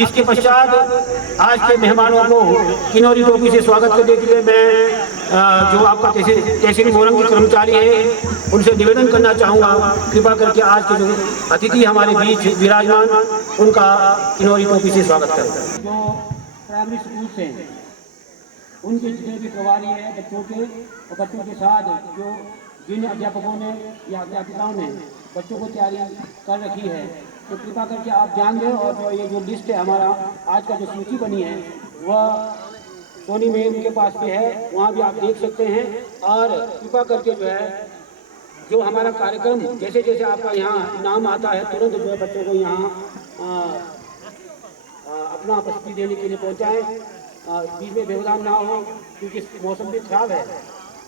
इसके पश्चात आज के मेहमानों को किन्नौरी टोपी से स्वागत करने के लिए मैं जो आपका तहसील मोरंग के कर्मचारी है उनसे निवेदन करना चाहूँगा, कृपा करके आज के जो अतिथि हमारे बीच विराजमान उनका किन्नौरी टोपी से स्वागत करें। जो प्राइमरी स्कूल से उनके जितने भी प्रभारी हैं बच्चों के और बच्चों के साथ जो जिन अध्यापकों ने या अध्यापिकाओं ने बच्चों को तैयारी कर रखी है, तो कृपा करके आप ध्यान दें। और जो ये जो लिस्ट है हमारा आज का जो सूची बनी है वह सोनी मेम के पास पे है, वहाँ भी आप देख सकते हैं। और कृपा करके जो है जो हमारा कार्यक्रम जैसे जैसे आपका यहाँ नाम आता है तुरंत जो है बच्चों को यहाँ अपना उपस्थिति देने के लिए पहुँचाएँ। बीच में व्यवधान ना हो क्योंकि मौसम भी खराब है,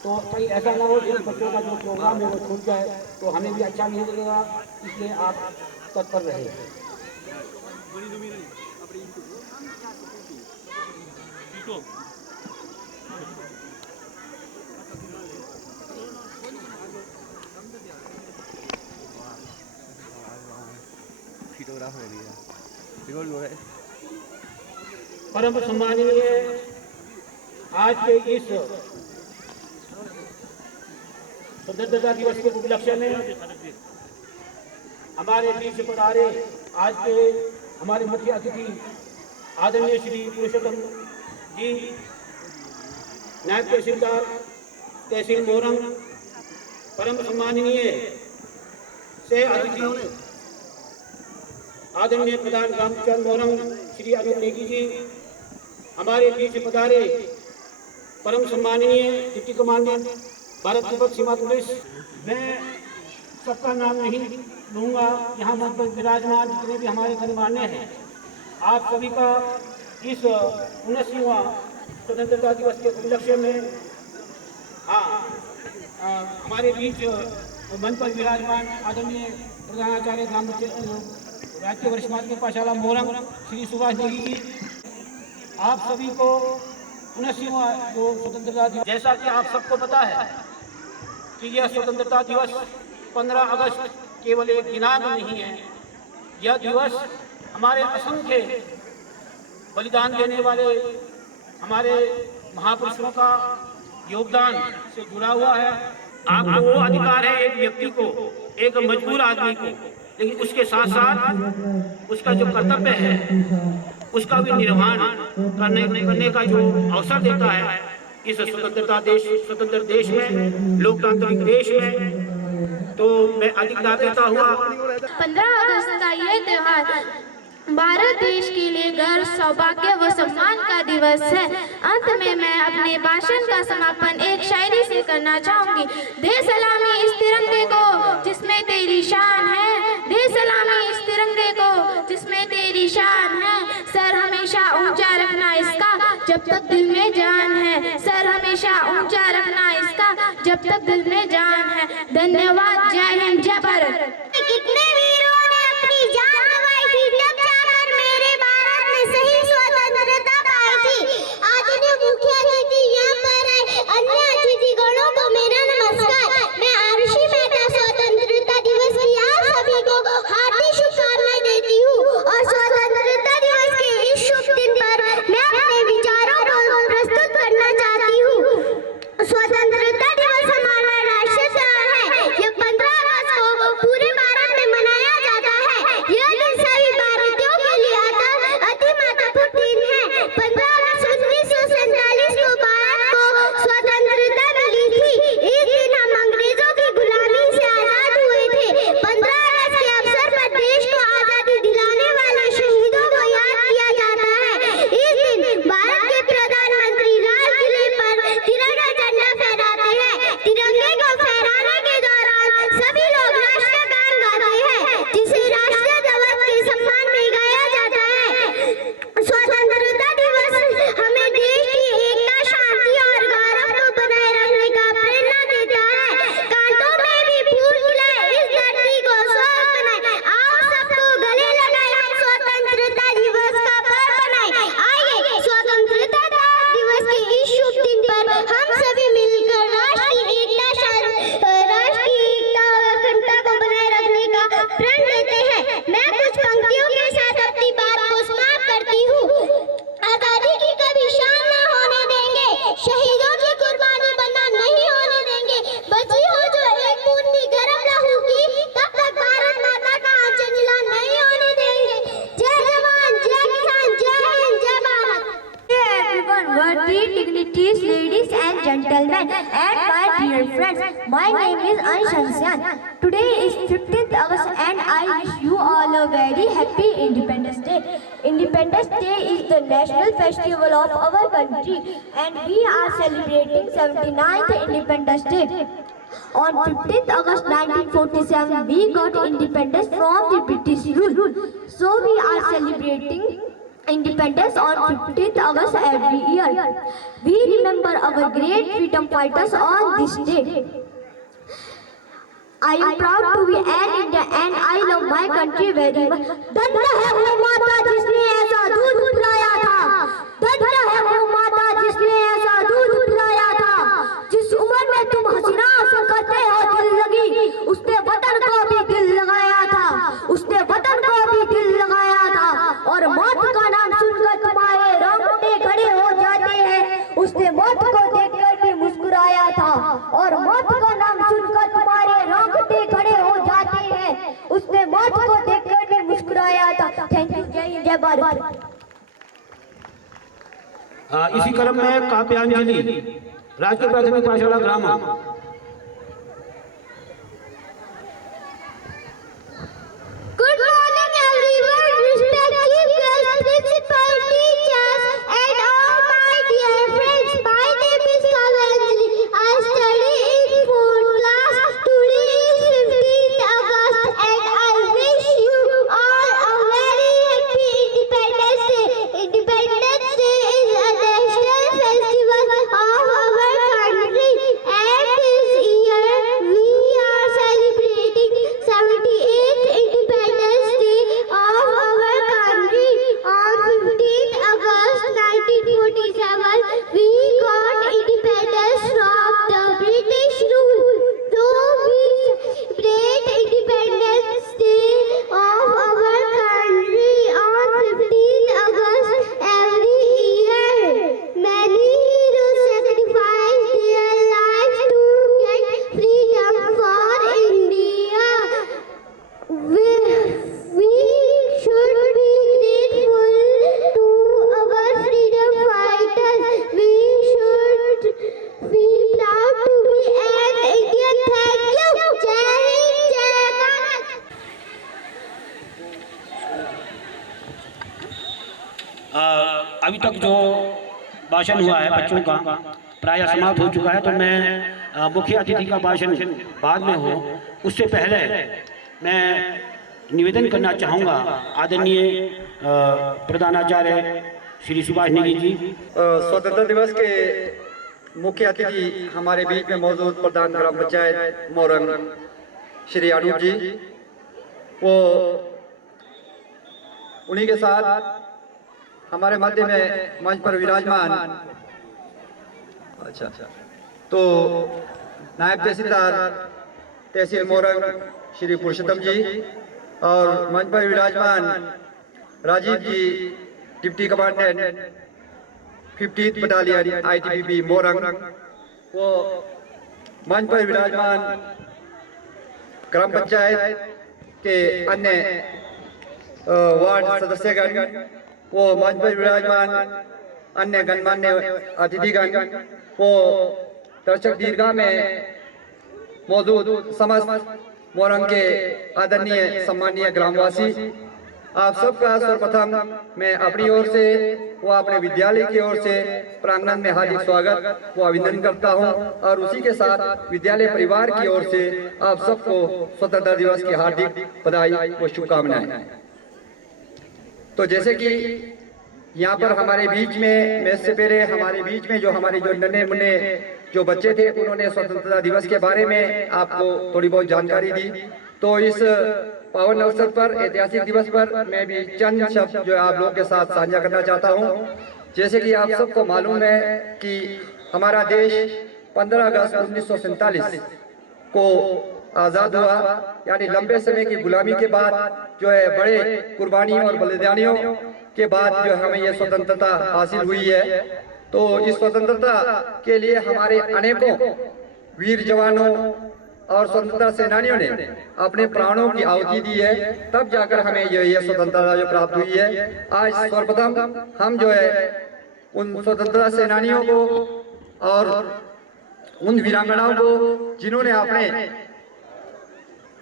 तो कहीं ऐसा ना हो कि बच्चों का जो प्रोग्राम है वो छूट जाए, तो हमें भी अच्छा नहीं लगेगा, इसलिए आप तत्पर रहे। परम सम्माननीय आज के इस स्वतंत्रता दिवस के उपलक्ष्य में हमारे बीच पधारे आज के हमारे मुख्य अतिथि आदरणीय श्री पुरुषोत्तम जी, नायब तहसीलदार तहसील मोरंग, परम सम्माननीय से अतिथि आदरणीय प्रधान रामचंद्र मोरंग श्री अरुण नेगी जी, हमारे बीच पधारे परम सम्माननीय डिप्टी कमांडेंट भारत तिब्बत सीमा पुलिस। मैं सबका नाम नहीं लूँगा, यहाँ मंच पर विराजमान जितने भी हमारे गणमान्य हैं, आप सभी का इस 19वां स्वतंत्रता दिवस के उपलक्ष्य में हमारे बीच मंच पर विराजमान आदरणीय प्रधानाचार्य ग्राम राज्य वरिष्ठ माध्यमिक पाठशाला मोरंग श्री सुभाष नेगी जी, आप सभी को 19वां जो स्वतंत्रता दिवस, जैसा कि आप सबको पता है कि यह स्वतंत्रता दिवस 15 अगस्त केवल एक दिनांक नहीं है, यह दिवस हमारे असंख्य बलिदान देने वाले हमारे महापुरुषों का योगदान से जुड़ा हुआ है। आपको वो अधिकार है एक व्यक्ति को, एक मजबूर आदमी को, लेकिन उसके साथ साथ उसका जो कर्तव्य है उसका भी निर्वहन करने का जो अवसर देता है इस स्वतंत्र देश में, लोकतांत्रिक देश में। तो मैं अधिक ना कहता हुआ 15 अगस्त का ये त्योहार भारत देश के लिए गर्व, सौभाग्य व सम्मान का दिवस है। अंत में मैं अपने भाषण का समापन एक शायरी से करना चाहूंगी। दे सलामी इस तिरंगे को जिसमें तेरी शान है, दे सलामी इस तिरंगे को जिसमें तेरी शान है। सर हमेशा ऊंचा रखना इसका जब तक दिल में जान है, सर हमेशा ऊंचा रखना इसका जब तक दिल में जान है। धन्यवाद। जय हिंद, जय भारत। कितने वीरों ने अपनी जान गंवाई थी तब जाकर मेरे भारत में सही स्वतंत्रता पाई थी। आदरणीय मुख्य अतिथि यहाँ पर आए अन्य अतिथि गणों को मेरा नमस्कार। मैं आरुषि मेहता स्वतंत्रता दिवस की आप सभी को हार्दिक शुभकामनाएं देती हूँ और स्वतंत्रता दिवस के इस शुभ दिन पर मैं अपने विचारों को प्रस्तुत करना चाहती हूँ। स्वतंत्रता दिवस हमारा राष्ट्रीय त्योहार है। यह 15 अगस्त को पूरे भारत में dignitaries, ladies and gentlemen, and my dear friends. My name is Anshansyan. Today is 15th August and I wish you all a very happy Independence Day. Independence Day is the national festival of our country and we are celebrating 79th Independence Day. On 15th August 1947, we got independence from the British rule. So we are celebrating independence on 15th August every year. We remember our great freedom fighters on this day. I am proud to be an Indian and I love my country very much. धन्य है वो माता जिसने ऐसा दूध पिलाया था. धन्य है वो माता जिसने ऐसा दूध पिलाया था. जिस उम्र में तुम हसीना हासिल करते हो दिल लगी, उसने वतन को भी दिल लगाया था. उसने वतन को भी दिल लगाया था. और मौत का नाम सुनकर तुम्हारे रोंगटे खड़े हो जाते हैं. उसने मौत को देखकर भी मुस्कुराया था. और मौत का नाम सुनकर तुम्हारे रोंगटे खड़े हो जाते हैं. उसने मौत को देखकर भी मुस्कुराया था. Thank you. जय हिंद, जय भारत. इसी क्रम में काव्यांजलि राजकीय प्राथमिक पाठशाला ग्राम. Good morning everyone, respected guests, principal, teachers and all my dear friends. My name is Kavanjali. I study in 4th class. Today is 15th August and I wish you all a very happy Independence Day. Independence Day is a national festival of our country and this year we are celebrating 78th Independence Day of our country. On 15th August 1947, we got independence from the British rule. So we celebrate Independence Day of our country on 15th August every year. Many heroes sacrificed their lives to get freedom for India. We should be grateful to our freedom fighters. We should feel proud to be an Indian. Thank you. Jai Hind, Jai Bharat. अभी तक जो भाषण हुआ है बच्चों का प्राय समाप्त हो चुका है, तो मैं मुख्य अतिथि का भाषण बाद में हो उससे पहले मैं निवेदन करना चाहूँगा आदरणीय प्रधानाचार्य श्री सुभाष नेगी जी. स्वतंत्रता दिवस के मुख्य अतिथि हमारे बीच में मौजूद प्रधान ग्राम पंचायत मोरंग श्री अनूप जी, वो उन्हीं के साथ हमारे मध्य में मंच पर विराजमान तो नायब तहसीलदार तहसील मोरंग श्री पुरुषोत्तम जी और मंच पर विराजमान Rajiv ji, deputy commandant 50th battalion ITBP Morang, वो मंच पर विराजमान ग्राम पंचायत के अन्य वार्ड सदस्यगण, वो मंच पर विराजमान अन्य गणमान्य अतिथिगण, वो दर्शक दीर्घा में मौजूद समस्त मोरंग के आदरणीय सम्मानीय ग्रामवासी, आप सबका सर्वप्रथम मैं अपनी ओर से व अपने विद्यालय की ओर से प्रांगण में हार्दिक स्वागत व अभिनंदन करता हूं और उसी के साथ विद्यालय परिवार की ओर से आप सबको स्वतंत्रता दिवस की हार्दिक बधाई व शुभकामनाएं. तो जैसे कि यहाँ पर हमारे बीच में, मैं इससे पहले हमारे बीच में जो हमारे जो नन्हे मुन्ने जो बच्चे थे उन्होंने स्वतंत्रता दिवस के बारे में आपको थोड़ी बहुत जानकारी दी. तो इस पावन अवसर पर, ऐतिहासिक दिवस पर मैं भी चंद शब्द जो आप लोगों के साथ साझा करना चाहता हूँ. जैसे कि आप सबको मालूम है कि हमारा देश 15 अगस्त 1947 को आज़ाद हुआ, यानी लंबे समय की गुलामी के बाद जो है बड़े कुर्बानियों और बलिदानियों के बाद जो हमें ये स्वतंत्रता हासिल हुई है. तो इस स्वतंत्रता के लिए हमारे अनेकों वीर जवानों और स्वतंत्रता सेनानियों ने अपने प्राणों की आहुति दी है, तब जाकर हमें ये स्वतंत्रता जो प्राप्त हुई है. आज सर्वप्रथम हम जो है उन स्वतंत्रता सेनानियों को और उन वीरांगनाओं को जिन्होंने अपने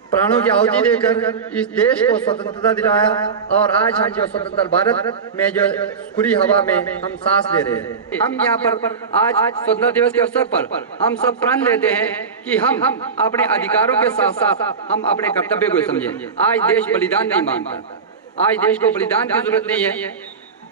प्राणों की आहुति देकर इस देश को स्वतंत्रता दिलाया, और आज हम जो स्वतंत्र भारत में जो खुली हवा में हम सांस ले रहे हैं। हम यहाँ पर आज स्वतंत्रता दिवस के अवसर पर हम सब प्रण लेते हैं कि हम अपने अधिकारों के साथ साथ हम अपने कर्तव्य को समझें। आज देश बलिदान नहीं मांगता, आज देश को बलिदान की जरूरत नहीं है,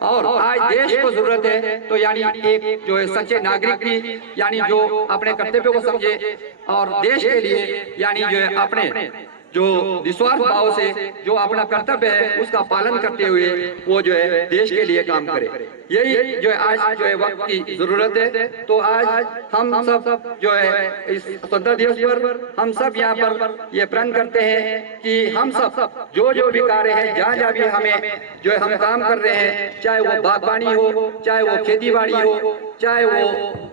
और आज देश को जरूरत है तो यानी एक जो है सच्चे नागरिक की, यानी जो अपने कर्तव्य को समझे और देश के लिए यानी जो है अपने जो निस्वार्थ भाव से जो अपना कर्तव्य है उसका पालन करते हुए वो जो है देश के लिए काम करे। यही जो है आज जो है वक्त की जरूरत है। तो आज हम सब जो है इस स्वतंत्रता दिवस पर हम सब यहाँ पर ये प्रण करते हैं कि हम सब जो भी कार्य है, जहाँ भी हमें जो है हम काम कर रहे हैं, चाहे वो बागवानी हो, चाहे वो खेती बाड़ी हो, चाहे वो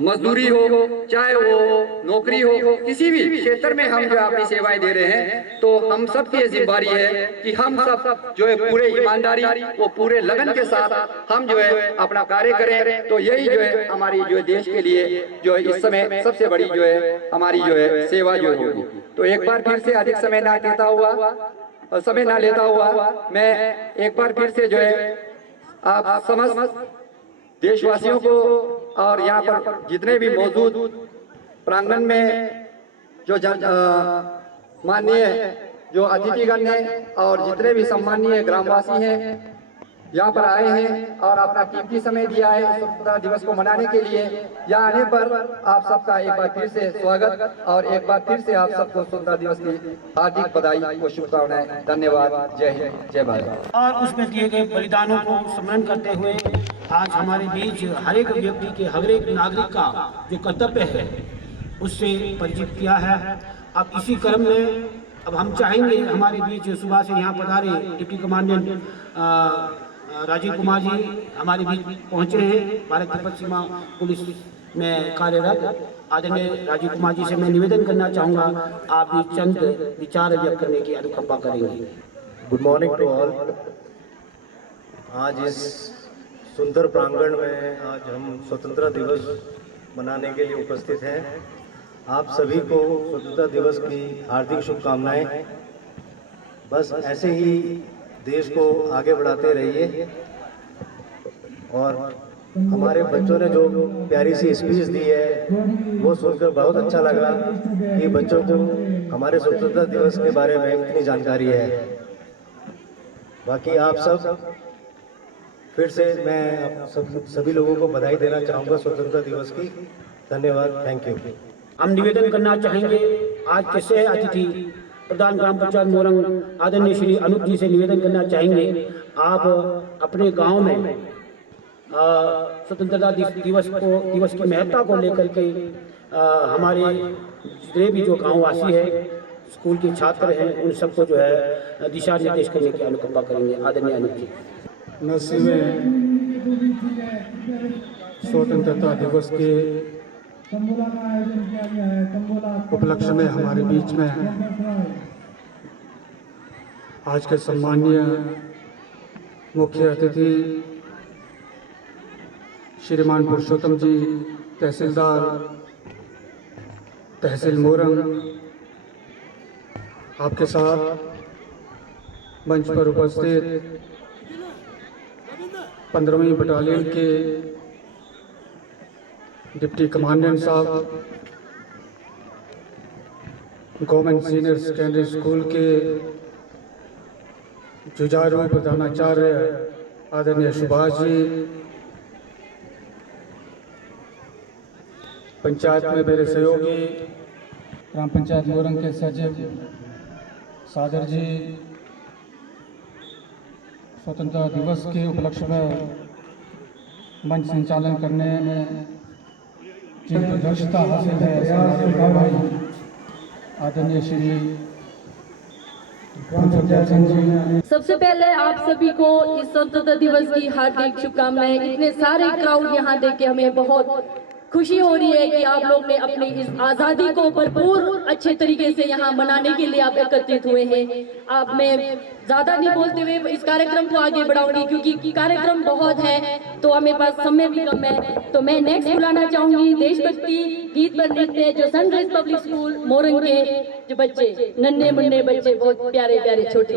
मजदूरी हो, चाहे वो नौकरी हो, किसी भी क्षेत्र में हम जो अपनी सेवाएं दे रहे हैं, तो हम सब की जिम्मेदारी है कि हम सब जो है पूरे ईमानदारी वो पूरे लगन के साथ हम जो है अपना कार्य करें। तो यही जो है हमारी जो है देश के लिए जो है इस समय सबसे बड़ी जो है हमारी जो है सेवा जो होगी। तो एक बार फिर से अधिक समय ना लेता हुआ मैं एक बार फिर से जो है आप समस्त देशवासियों को और यहाँ पर जितने भी मौजूद प्रांगण में जो माननीय जो अतिथिगण हैं और जितने भी सम्मानीय ग्रामवासी हैं यहाँ पर आए हैं और अपना कीमती समय दिया है स्वतंत्रता दिवस को मनाने के लिए, यहाँ आने पर आप सबका एक बार फिर से स्वागत और एक बार फिर से आप सबको स्वतंत्रता दिवस की हार्दिक बधाई और शुभकामनाएं। धन्यवाद। जय हिंद, जय भारत। और उसमें दिए गए बलिदानों को स्मरण करते हुए आज हमारे बीच हर एक व्यक्ति के, हर एक नागरिक का जो कर्तव्य है उससे परिचित किया है। अब इसी क्रम में अब हम चाहेंगे हमारे बीच सुबह से यहाँ पधारे डिप्टी कमांडेंट राजीव कुमार जी हमारे बीच पहुँचे हैं, भारत तिब्बत सीमा पुलिस में कार्यरत आदरणीय राजीव कुमार जी से मैं निवेदन करना चाहूँगा आप भी चंद विचार व्यक्त करने की अनुकंपा करेंगे। Good morning to all. आज इस सुंदर प्रांगण में आज हम स्वतंत्रता दिवस मनाने के लिए उपस्थित हैं। आप सभी को स्वतंत्रता दिवस की हार्दिक शुभकामनाएं। बस ऐसे ही देश को आगे बढ़ाते रहिए। और हमारे बच्चों ने जो प्यारी सी स्पीच दी है वो सुनकर बहुत अच्छा लगा कि बच्चों को हमारे स्वतंत्रता दिवस के बारे में इतनी जानकारी है। बाकी आप सब फिर से मैं सभी लोगों को बधाई देना चाहूँगा स्वतंत्रता दिवस की। धन्यवाद, थैंक यू। हम निवेदन करना चाहेंगे आज के सह अतिथि प्रधान ग्राम पंचायत मोरंग आदरणीय श्री अनूप जी से निवेदन करना चाहेंगे आप अपने गांव में स्वतंत्रता दिवस की महत्ता को लेकर के हमारे जितने भी जो गांववासी है, स्कूल के छात्र हैं, उन सबको जो है दिशा निर्देश करने की अनुकंपा करेंगे। आदरणीय अनूप जी। 90वें स्वतंत्रता दिवस के उपलक्ष्य में हमारे बीच में आज के सम्मानीय मुख्य अतिथि श्रीमान पुरुषोत्तम जी, तहसीलदार तहसील मोरंग, आपके साथ मंच पर उपस्थित 15वीं बटालियन के डिप्टी कमांडेंट साहब, गवर्नमेंट सीनियर सेकेंडरी स्कूल के जुझारू प्रधानाचार्य आदरणीय सुभाष जी, पंचायत में मेरे सहयोगी ग्राम पंचायत मोरंग के सचिव सादर जी, स्वतंत्रता दिवस के उपलक्ष्य में मंच संचालन करने में जिनको अध्यक्षता हासिल है ऐसे हमारे बड़े भाई आदरणीय श्री जी। सबसे पहले आप सभी को इस स्वतंत्रता दिवस की हार्दिक शुभकामनाएं। इतने सारे क्राउड यहाँ देख के हमें बहुत खुशी हो रही है कि आप लोग ने अपनी इस आज़ादी को भरपूर अच्छे तरीके से यहाँ मनाने के लिए आप एकत्रित हुए हैं। आप मैं ज़्यादा नहीं बोलते हुए इस कार्यक्रम को आगे बढ़ाऊंगी क्योंकि कार्यक्रम बहुत है तो हमें पास समय भी कम है। तो मैं नेक्स्ट बुलाना चाहूंगी देशभक्ति गीत पर नृत्य जो सनराइज पब्लिक स्कूल मोरंग के जो बच्चे नन्हे मुन्ने बच्चे बहुत प्यारे प्यारे छोटे।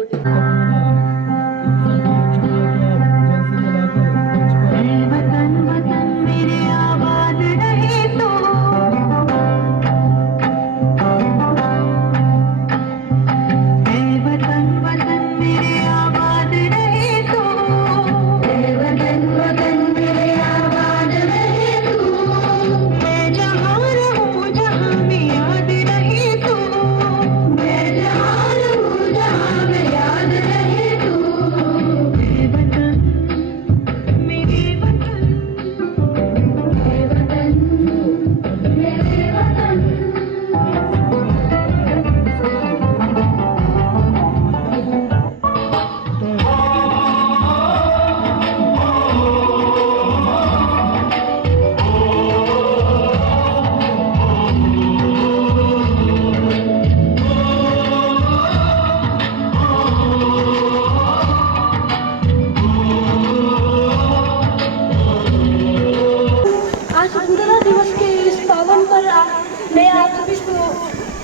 मैं आप सभी को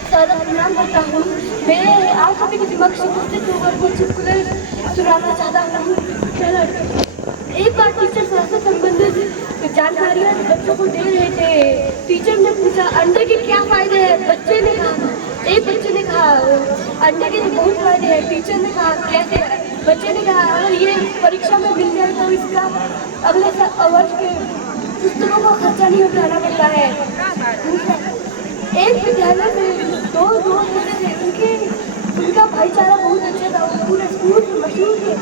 सादर प्रणाम करता हूँ। मैं आप सभी के समक्ष उपस्थित होकर कुछ चुटकुले सुनाना चाहता हूँ। एक बार टीचर स्वास्थ्य संबंधित जानकारियाँ बच्चों को दे रहे थे। टीचर ने पूछा अंडे के क्या फायदे हैं? बच्चे ने कहा, एक बच्चे ने कहा अंडे के बहुत फायदे हैं। टीचर ने कहा कैसे? बच्चे ने कहा अगर ये परीक्षा में मिल जाए तो इसका अगले वर्ष के पुस्तकों का खर्चा नहीं उठाना पड़ता है। एक विद्यालय में दो दोस्त होते थे, उनका भाईचारा बहुत अच्छा था, पूरे स्कूल में मशहूर थे।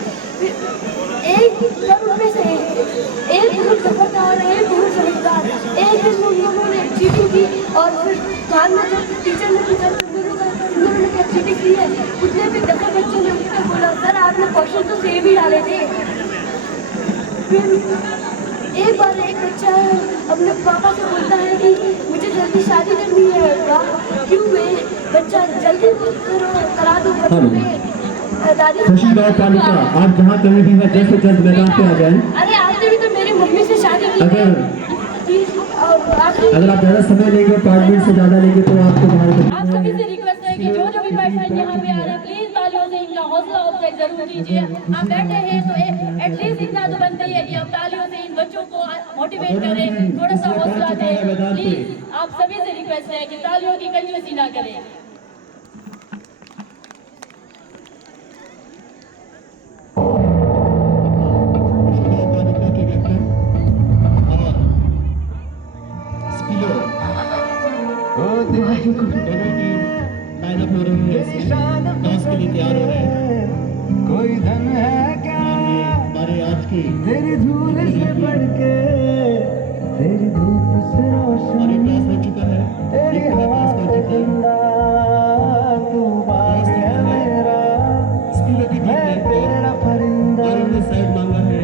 एक तब उनमें से एक बहुत सफर था और एक बहुत समझदार। एक दिन उन्होंने चीटिंग की और फिर बाद में जब टीचर ने पूछा उन्होंने क्या चीटिंग की है, उतने भी दफे बच्चे ने उसको बोला सर आपने क्वेश्चन तो सेम ही डाले थे। फिर एक बार एक बच्चा अपने पापा से बोलता है कि मुझे जल्दी शादी करनी है। क्यों है बच्चा जल्दी करा दो। दादी आप जहाँ कहीं भी है जल्द से जल्द मैदान पे आ जाएं। अरे आपने भी तो मेरी मम्मी से शादी की। अगर आप ज़्यादा समय लेंगे 5 मिनट से ज़्यादा लेंगे तो आपको आप सभी से रिक्वेस्ट है कि जो भी बैठे यहाँ पे आ रहे हैं प्लीज तालियों से इनका हौसला अफजाई जरूर कीजिए। आप बैठे हैं तो एटलीस्ट इतना तो बनता ही है कि आप तालियों से इन बच्चों को मोटिवेट करें, थोड़ा सा हौसला दें। प्लीज आप सभी से रिक्वेस्ट है कि तालियों की कंजूसी ना करें। कोई धन है क्या हमारे आज की तेरी धूल से बढ़ के तेरी धूप से रोशन क्लास हो चुका है। तेरी हवा से जिंदा तू बास है मेरा स्कूल की मैं तेरा परिंदा। और हमने साइड मांगा है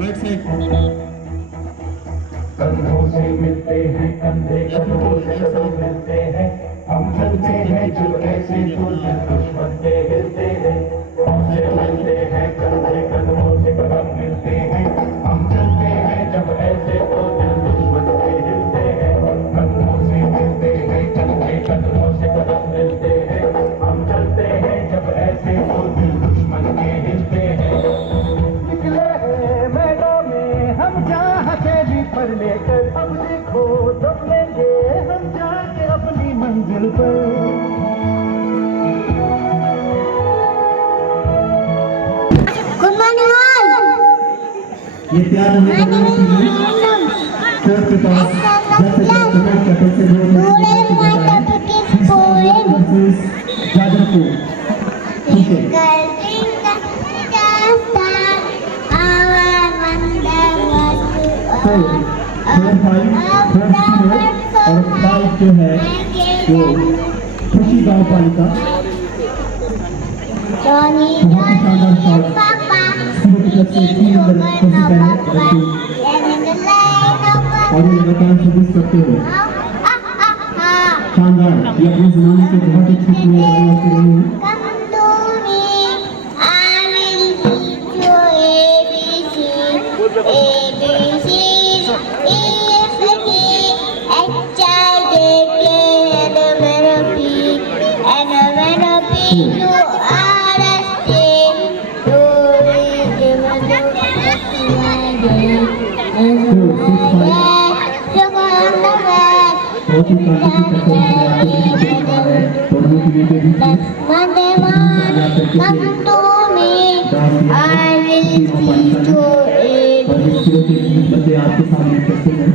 राइट साइड। कंधों से मिलते हैं कंधे कंधों से सब मिलते हैं। हम चलते हैं जो ऐसे जो दुश्मन के हिलते हैं। हमसे मिलते हैं कंधे कदमों से कदम मिलते हैं। हम चलते हैं जब ऐसे तो दिल दुश्मन के हिलते हैं। कंधों से मिलते हैं कंधे कदमों से कदम मिलते हैं। हम चलते हैं जब ऐसे तो दिल दुश्मन के हिलते हैं। निकले हैं मैदान में हम चाहते भी पर लेकर अब देखो दम लेंगे हम जाके अपनी मंजिल पर। Good morning all. ये प्यार हमें कोर्ट के पास कैपिटल से जादरपुर ठीक है। और 5 जो है वो खुशी गाँव पालिका बहुत ही शानदार शॉट से 3 नंबर खुशी का है। और ये लगातार सर्विस करते हो। शानदार, ये अपने जमाने के बहुत अच्छे प्लेयर रहे हैं। बहुत ही बंदे आपके सामने करते हैं।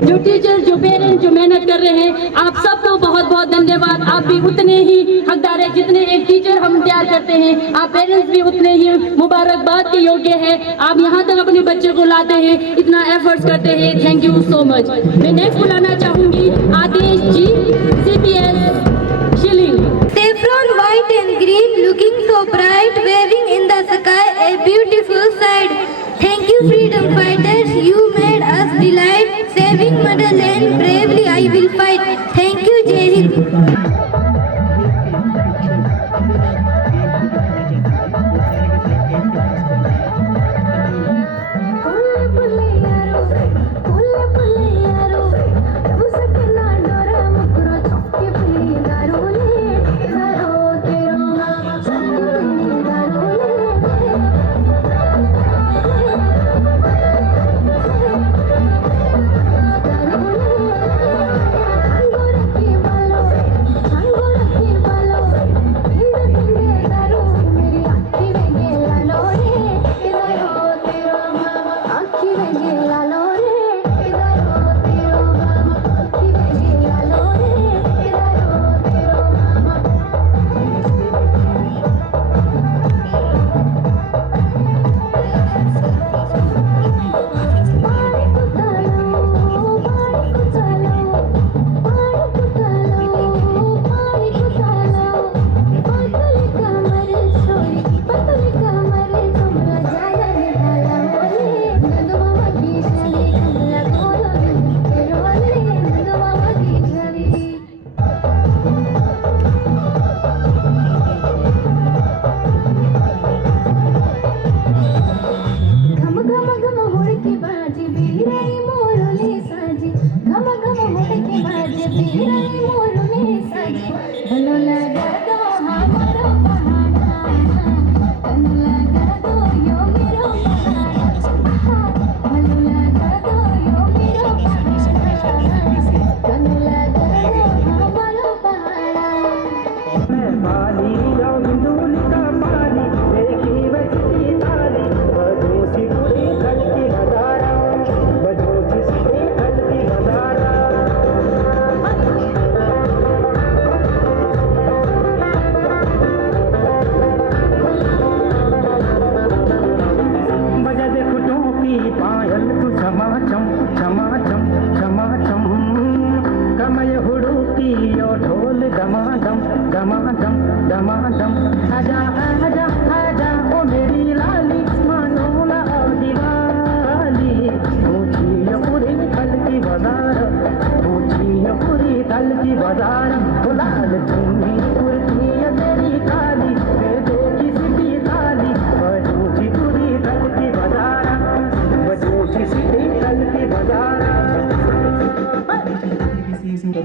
जो टीचर, जो पेरेंट्स, जो मेहनत कर रहे हैं, आप सबको बहुत बहुत धन्यवाद। आप भी उतने ही हकदार है जितने एक टीचर हम तैयार करते हैं। आप पेरेंट्स भी उतने ही मुबारकबाद के योग्य है। आप यहाँ तक अपने बच्चे को लाते हैं, इतना एफर्ट्स करते हैं। Thank you so much. मैं नेक्स्ट बुलाना चाहूंगी आदेश जी, CPS शिलिंग। Saffron white and green, looking so bright, waving in the sky, a beautiful sight. Thank you, freedom fighters, you made us delight. Saving motherland, bravely I will fight. Thank you, Jai Hind.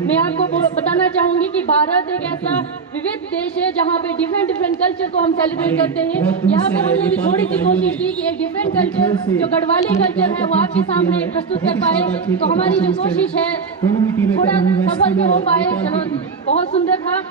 मैं आपको बताना चाहूंगी कि भारत एक ऐसा विविध देश है जहाँ पे डिफरेंट कल्चर को हम सेलिब्रेट करते हैं। यहाँ पे हमने भी थोड़ी सी कोशिश की कि एक डिफरेंट कल्चर, जो गढ़वाली कल्चर है, वो आपके सामने प्रस्तुत कर पाए। तो हमारी जो कोशिश है थोड़ा सफल तो हो पाए। चलो, बहुत सुंदर था।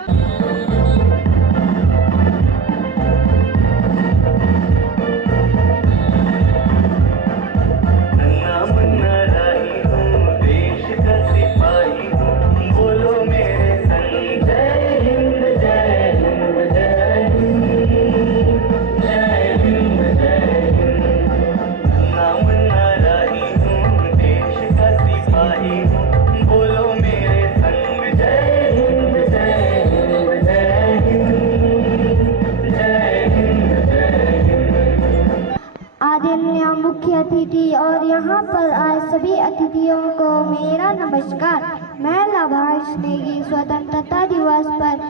पर आए सभी अतिथियों को मेरा नमस्कार। मैं लाभांश नेगी स्वतंत्रता दिवस पर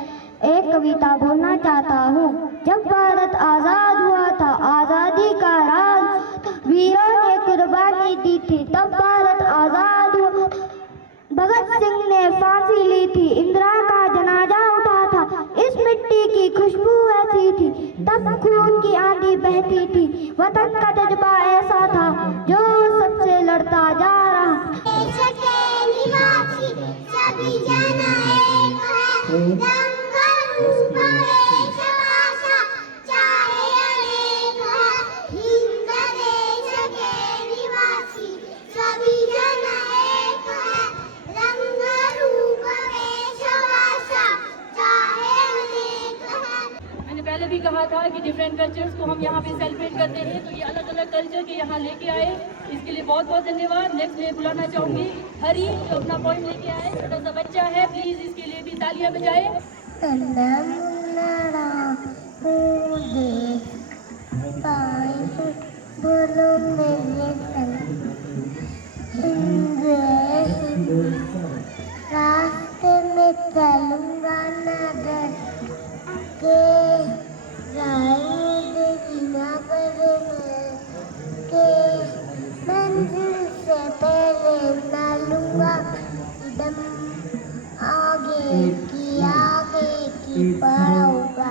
एक कविता बोलना चाहता हूँ। जब भारत आजाद हुआ था, आजादी का राज वीरों ने कुर्बानी दी थी, तब भारत आजाद हुआ। भगत सिंह ने फांसी ली थी, इंदिरा का जनाजा उठा था, इस मिट्टी की खुशबू ऐसी थी, तब खून की आंधी बहती थी। वतन का जज्बा ऐसा था जो सबसे लड़ता जा रहा। देश के निवासी सभी जन एक है, रंग रूप वेश भाषा चाहे अनेक है। हिंद देश के निवासी सभी जन एक है, रंग रूप वेश भाषा चाहे अनेक है। मैंने पहले भी कहा था कि डिफरेंट कल्चर्स को हम यहाँ पे सेलिब्रेट करते हैं, तो ये अलग अलग कल्चर के यहाँ लेके आए, इसके लिए बहुत बहुत धन्यवाद। नेक्स्ट मैं बुलाना चाहूँगी हरी, जो अपना पॉइंट लेके आए, छोटा सा बच्चा है, प्लीज इसके लिए भी तालियां बजाए। रास्ते में चलूंगा ना डर के, जाएंगे बिना डरे के, मंजिल से पहले ना लूंगा कदम, आगे की बढ़ूंगा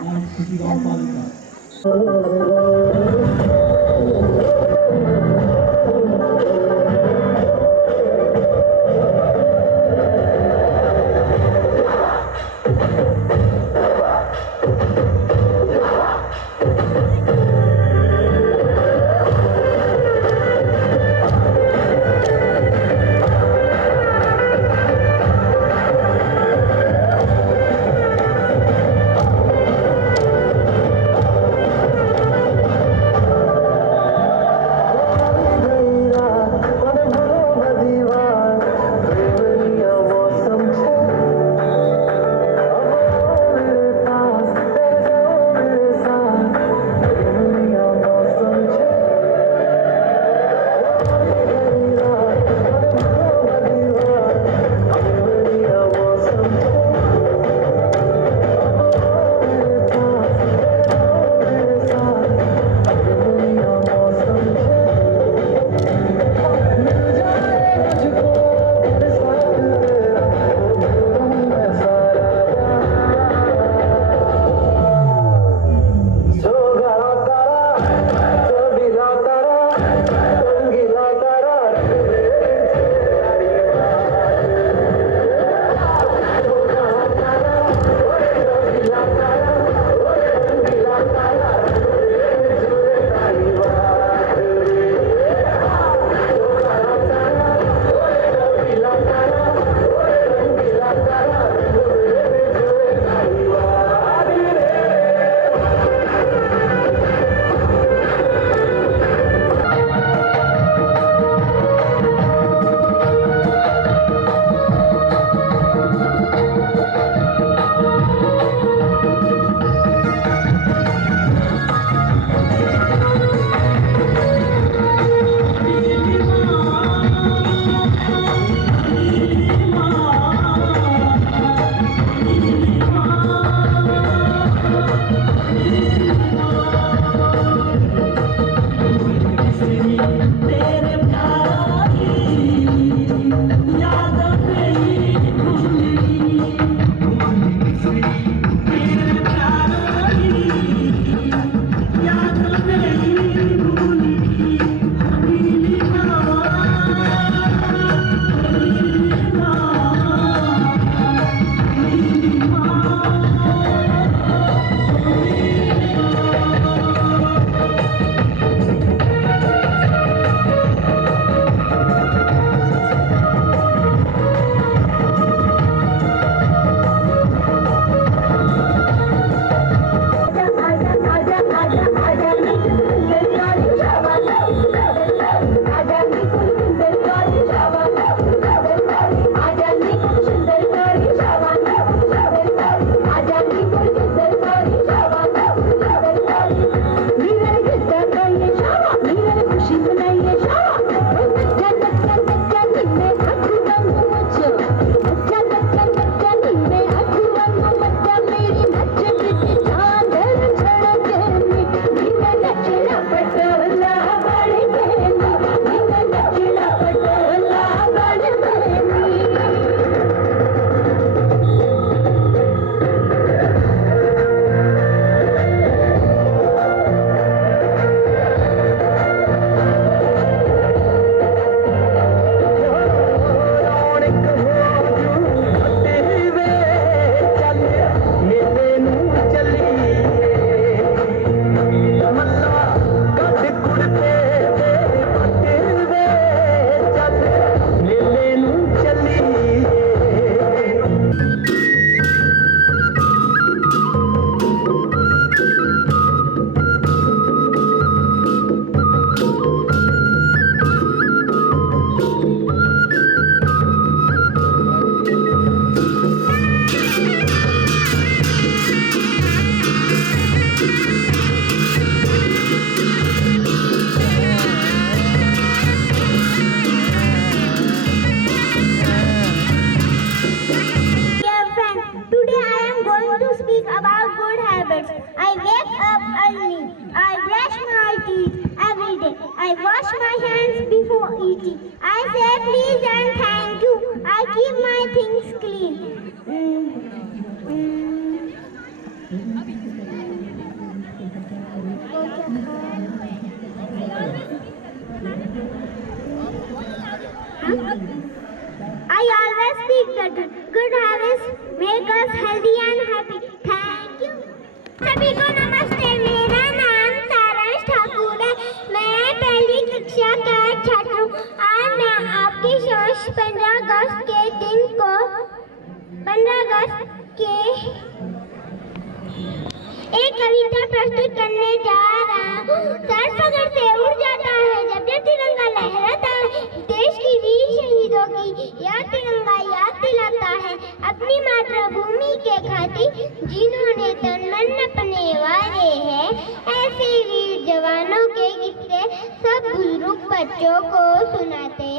Ji. I say please and thank you. I keep my things clean. I always speak the truth. Good habits make us healthy and happy. Thank you. सभी को नमस्ते। मेरा नाम सारांश ठाकुर है। मैं पहली कक्षा का छात्र हूँ। आज मैं आपकी सोच 15 अगस्त के दिन को 15 अगस्त के एक कविता प्रस्तुत करने जा रहा हूँ। सर फखर से उड़ जाता है जब ये तिरंगा लहराता है। देश की वीर शहीदों की यह तिरंगा याद दिलाता है अपनी मातृभूमि के खातिर जिन्होंने तन मन अपने वारे हैं। ऐसे वीर जवानों के किस्से सब बुजुर्ग बच्चों को सुनाते हैं।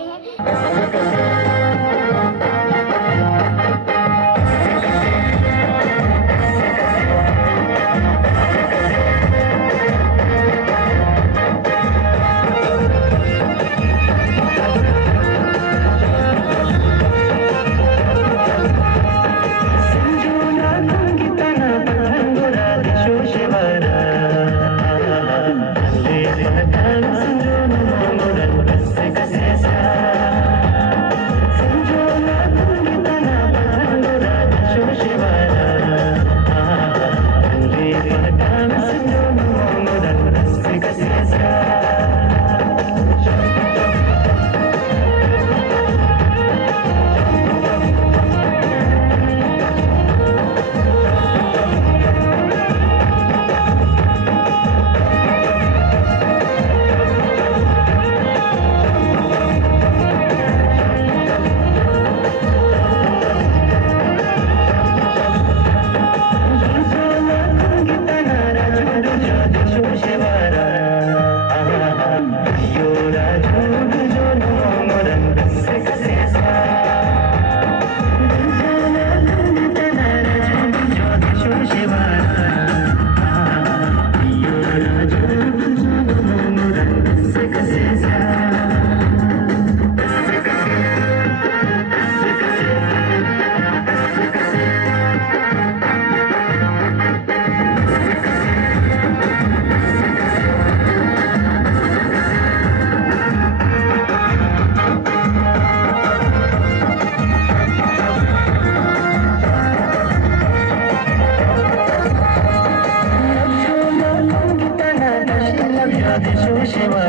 Shiva,